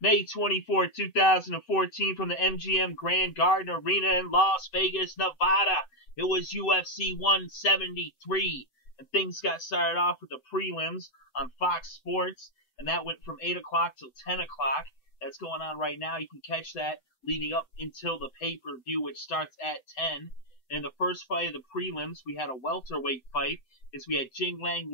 May 24, 2014, from the MGM Grand Garden Arena in Las Vegas, Nevada. It was UFC 173, and things got started off with the prelims on Fox Sports, and that went from 8 o'clock till 10 o'clock. That's going on right now. You can catch that leading up until the pay-per-view, which starts at 10. And in the first fight of the prelims, we had a welterweight fight, as we had Jingliang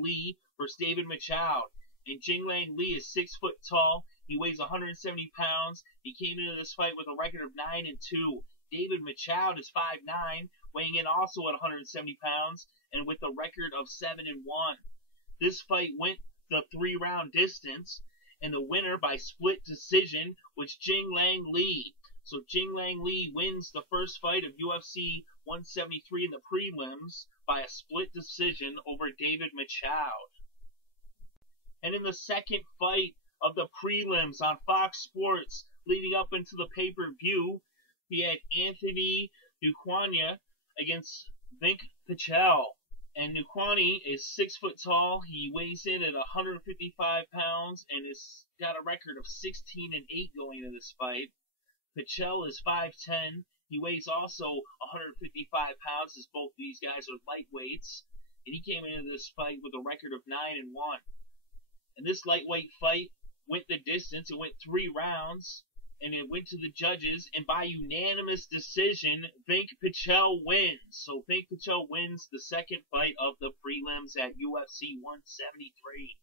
versus David Michaud. And Jingliang is 6 foot tall. He weighs 170 pounds. He came into this fight with a record of 9-2. David Michaud is 5'9", weighing in also at 170 pounds, and with a record of 7-1. This fight went the 3-round distance, and the winner by split decision was Jingliang. So Jingliang wins the first fight of UFC 173 in the prelims by a split decision over David Michaud. And in the second fight of the prelims on Fox Sports leading up into the pay-per-view, we had Njokuani against Vinc Pichel. And Njokuani is 6 foot tall. He weighs in at 155 pounds and has got a record of 16-8 going into this fight. Pichel is 5'10". He weighs also 155 pounds, as both these guys are lightweights. And he came into this fight with a record of 9-1. And this lightweight fight went the distance. It went 3 rounds, and it went to the judges, and by unanimous decision, Vinc Pichel wins. So Vinc Pichel wins the second fight of the prelims at UFC 173.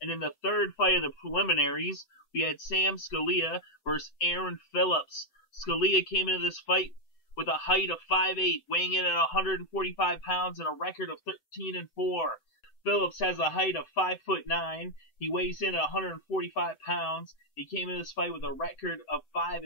And in the third fight of the preliminaries, we had Sicillia versus Phillips. Sicillia came into this fight with a height of 5'8", weighing in at 145 pounds and a record of 13-4. Phillips has a height of 5'9". He weighs in at 145 pounds. He came in this fight with a record of 5-1.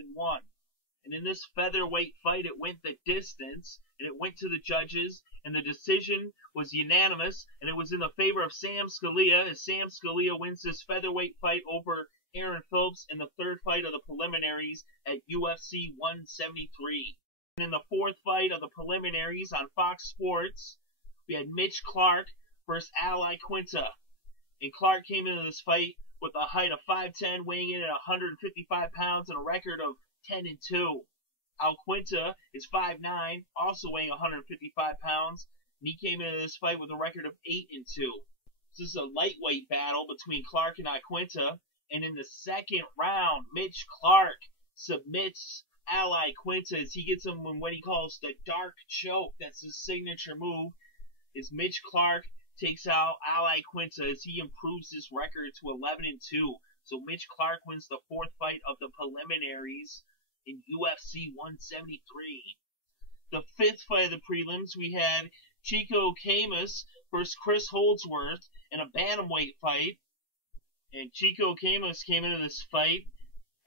And in this featherweight fight, it went the distance, and it went to the judges, and the decision was unanimous, and it was in the favor of Sicillia, as Sicillia wins this featherweight fight over Phillips in the third fight of the preliminaries at UFC 173. And in the fourth fight of the preliminaries on Fox Sports, we had Clarke versus Iaquinta. And Clarke came into this fight with a height of 5'10", weighing in at 155 pounds and a record of 10-2. Iaquinta is 5'9", also weighing 155 pounds, and he came into this fight with a record of 8-2. So this is a lightweight battle between Clarke and Iaquinta, and in the second round, Clarke submits Iaquinta as he gets him in what he calls the dark choke. That's his signature move, is Clarke takes out Iaquinta as he improves his record to 11-2. So Clarke wins the fourth fight of the preliminaries in UFC 173. The fifth fight of the prelims, we had Chico Camus versus Holdsworth in a bantamweight fight. And Chico Camus came into this fight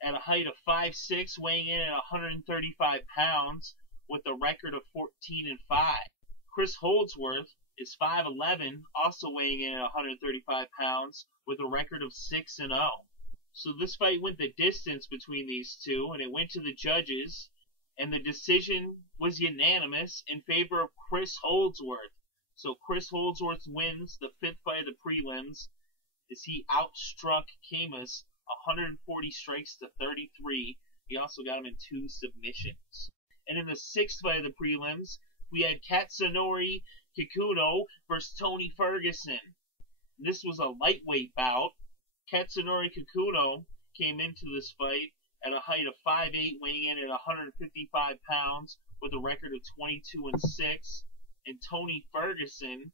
at a height of 5'6", weighing in at 135 pounds with a record of 14-5. Holdsworth is 5'11", also weighing in at 135 pounds with a record of 6-0. So this fight went the distance between these two, and it went to the judges, and the decision was unanimous in favor of Holdsworth. So Holdsworth wins the fifth fight of the prelims as he outstruck Camus 140 strikes to 33. He also got him in 2 submissions. And in the sixth fight of the prelims, we had Katsunori Kikuno versus Tony Ferguson. This was a lightweight bout. Katsunori Kikuno came into this fight at a height of 5'8", weighing in at 155 pounds with a record of 22-6. And Tony Ferguson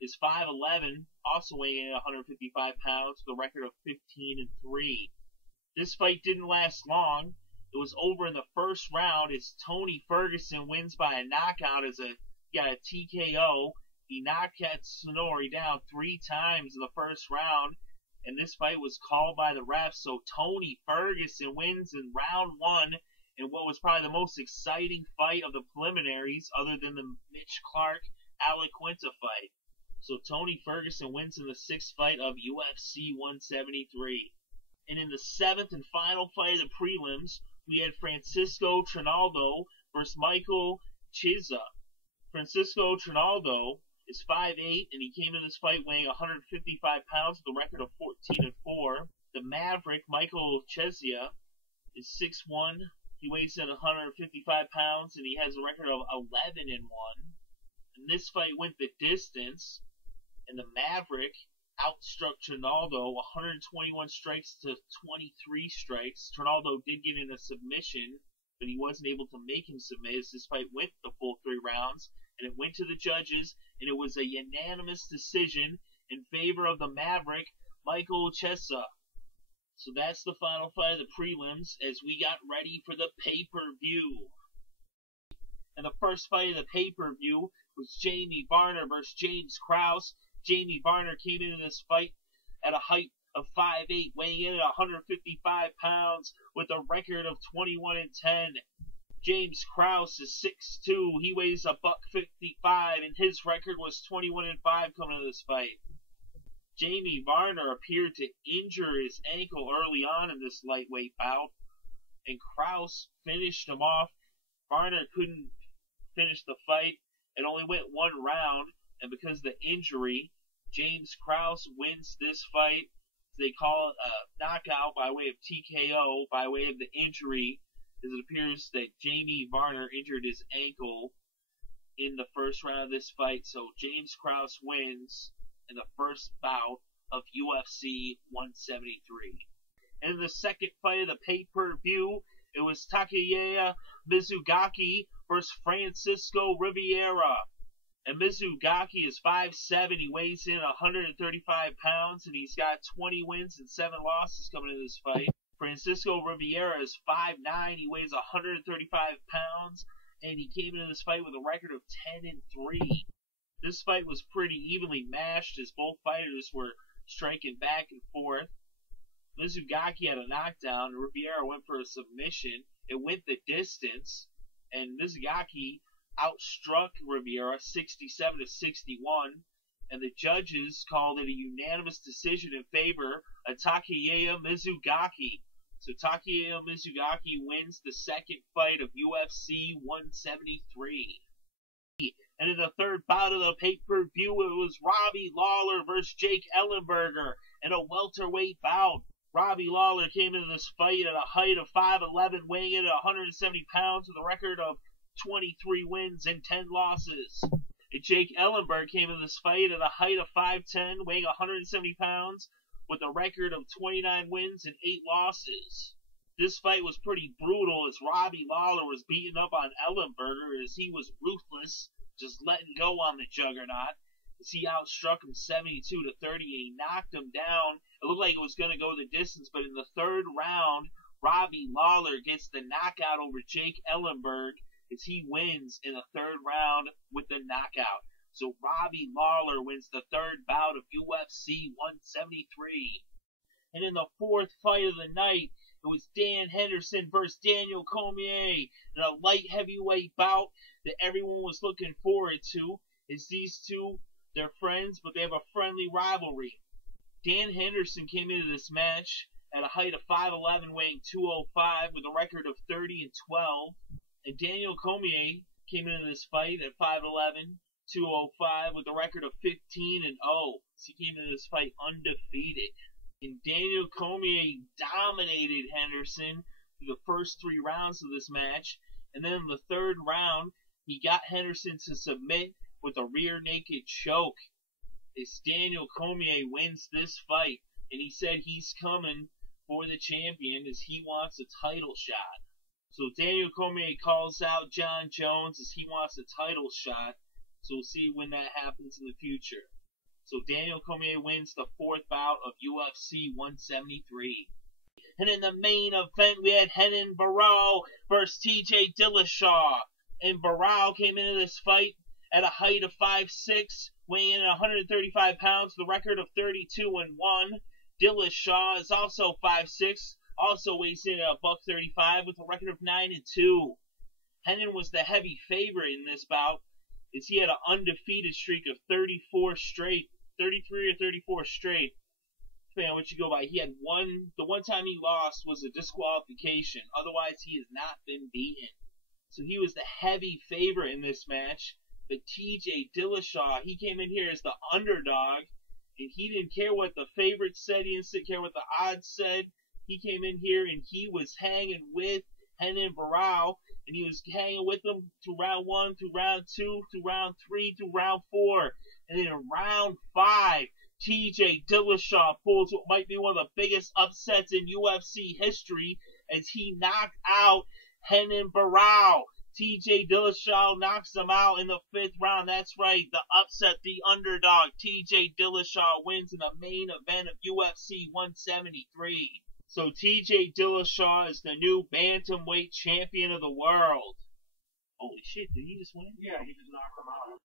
is 5'11", also weighing in at 155 pounds with a record of 15-3. This fight didn't last long. It was over in the first round as Tony Ferguson wins by a knockout as a TKO. He knocked Katsunori down 3 times in the first round, and this fight was called by the refs. So Tony Ferguson wins in round 1 in what was probably the most exciting fight of the preliminaries other than the Clarke Iaquinta fight. So Tony Ferguson wins in the sixth fight of UFC 173. And in the seventh and final fight of the prelims, we had Trinaldo versus Michaud Chiesa. Trinaldo is 5'8", and he came in this fight weighing 155 pounds with a record of 14-4. The Maverick, Michaud Chiesa, is 6'1". He weighs in 155 pounds, and he has a record of 11-1. And this fight went the distance, and the Maverick outstruck Trinaldo 121 strikes to 23 strikes. Trinaldo did get in a submission, but he wasn't able to make him submit as this fight went the full 3 rounds, and it went to the judges, and it was a unanimous decision in favor of the Maverick, Michaud Chiesa. So that's the final fight of the prelims as we got ready for the pay-per-view. And the first fight of the pay-per-view was Jamie Varner versus James Krause. Jamie Varner came into this fight at a height of 5'8", weighing in at 155 pounds with a record of 21-10. James Krause is 6'2", he weighs a $155, and his record was 21-5 coming into this fight. Jamie Varner appeared to injure his ankle early on in this lightweight bout, and Krause finished him off. Varner couldn't finish the fight. It only went 1 round, and because of the injury, James Krause wins this fight. They call it a knockout by way of TKO, by way of the injury, as it appears that Jamie Varner injured his ankle in the first round of this fight. So James Krause wins in the first bout of UFC 173. And in the second fight of the pay-per-view, it was Takeya Mizugaki versus Francisco Rivera. And Mizugaki is 5'7", he weighs in 135 pounds, and he's got 20 wins and 7 losses coming into this fight. Francisco Rivera is 5'9", he weighs 135 pounds, and he came into this fight with a record of 10-3. This fight was pretty evenly matched as both fighters were striking back and forth. Mizugaki had a knockdown, and Rivera went for a submission. It went the distance, and Mizugaki outstruck Rivera 67-61, and the judges called it a unanimous decision in favor of Takeya Mizugaki. So Takeya Mizugaki wins the second fight of UFC 173. And in the third bout of the pay-per-view, it was Robbie Lawler versus Jake Ellenberger in a welterweight bout. Robbie Lawler came into this fight at a height of 5'11", weighing in at 170 pounds with a record of 23 wins and 10 losses. And Jake Ellenberger came into this fight at a height of 5'10", weighing 170 pounds with a record of 29 wins and 8 losses. This fight was pretty brutal as Robbie Lawler was beating up on Ellenberger as he was ruthless, just letting go on the juggernaut. As he outstruck him 72-30, he knocked him down. It looked like it was going to go the distance, but in the third round, Robbie Lawler gets the knockout over Jake Ellenberger as he wins in the third round with the knockout. So Robbie Lawler wins the third bout of UFC 173. And in the fourth fight of the night, it was Dan Henderson versus Daniel Cormier in a light heavyweight bout that everyone was looking forward to. As these two, they're friends, but they have a friendly rivalry. Dan Henderson came into this match at a height of 5'11", weighing 205 with a record of 30-12. And Daniel Cormier came into this fight at 5'11", 205 with a record of 15-0. So he came into this fight undefeated. And Daniel Cormier dominated Henderson through the first 3 rounds of this match. And then in the third round, he got Henderson to submit with a rear naked choke. As Daniel Cormier wins this fight, and he said he's coming for the champion as he wants a title shot. So Daniel Cormier calls out John Jones as he wants a title shot. So we'll see when that happens in the future. So Daniel Cormier wins the fourth bout of UFC 173. And in the main event, we had Renan Barão versus TJ Dillashaw. And Barão came into this fight at a height of 5'6", weighing in at 135 pounds with a record of 32-1. Dillashaw is also 5'6", also weighs in at $135 with a record of 9-2. Renan was the heavy favorite in this bout, as he had an undefeated streak of 33 or 34 straight. Depending on what you go by, he had the one time he lost was a disqualification. Otherwise, he has not been beaten. So he was the heavy favorite in this match. But TJ Dillashaw, he came in here as the underdog, and he didn't care what the favorites said. He didn't care what the odds said. He came in here and he was hanging with Renan Barão, and he was hanging with them to round 1, to round 2, to round 3, to round 4. And then in round 5, TJ Dillashaw pulls what might be one of the biggest upsets in UFC history as he knocked out Renan Barão. TJ Dillashaw knocks him out in the 5th round. That's right, the upset, the underdog. TJ Dillashaw wins in the main event of UFC 173. So TJ Dillashaw is the new Bantamweight champion of the world. Holy shit, did he just win? Yeah, he just knocked him out.